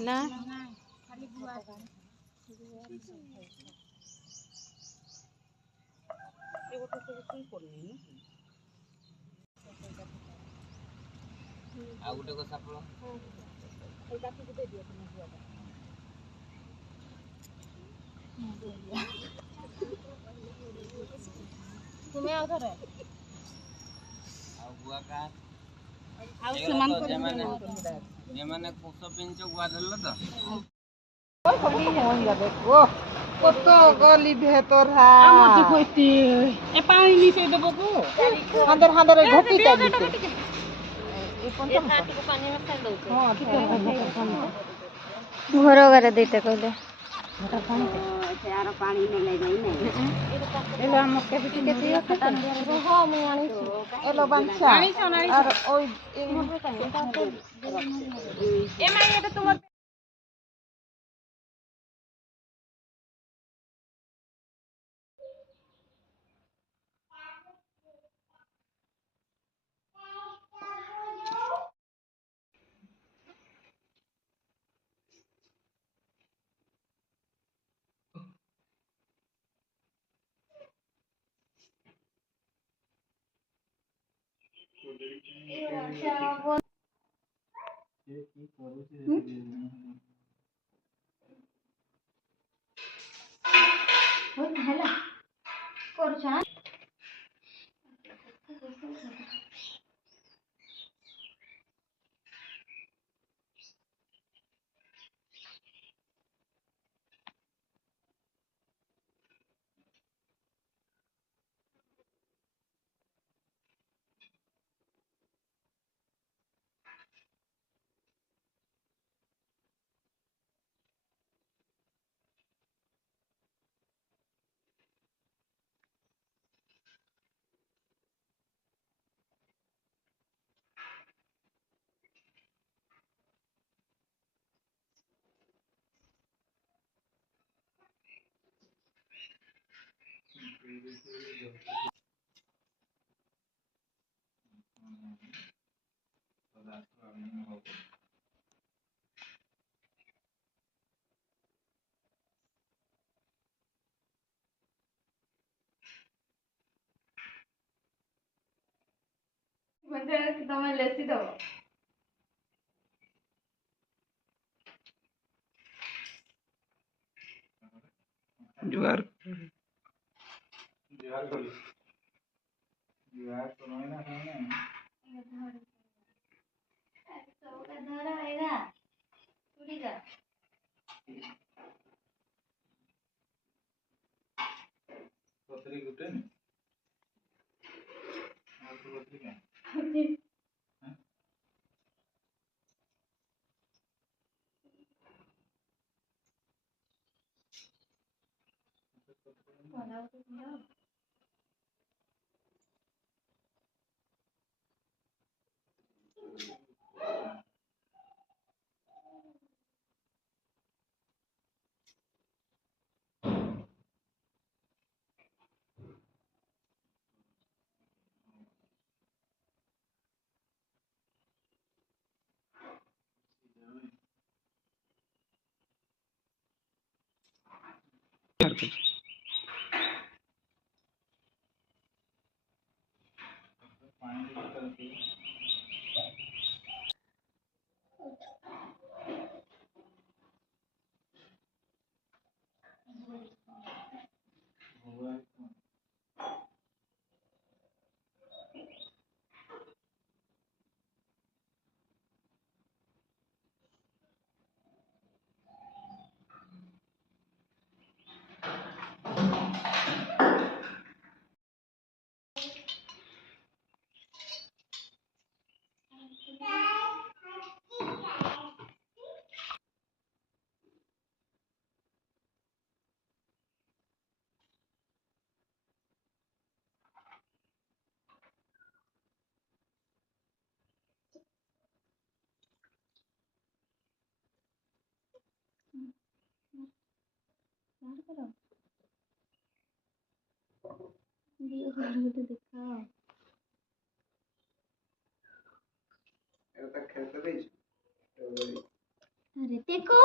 না ଆଉ ଗୋଟେ କଥା ଫଳ ତୁମେ ଆଉ ଥରେ ଆଉ ଗୁଆ କା ଆଉ ସେମାନେ ଏମାନେ କୋଷ ପିଞ୍ଚ ଗୁଆ ଧରିଲ ତ কত গলি ভেতর আমার যে কইতি এ পানি নিচে দেব গো হাঁদের হাঁদের ঘটি চালিতে ঘর ঘরে দিতে কইলে এলো আমার কেটে কেটে হ্যাঁ আমি আনিছি এলো বাঞ্চা আর ওই এমআই এটা তোমার ହେଲା କରୁଛ ତମେ ଲେସି ଦବ जुआर जुआर करी जुआर तो नहीं ना ଧର ଏଇରା ତୁଡ଼ିକା पत्री गुटे ने और तो पत्री क्या अरे देखो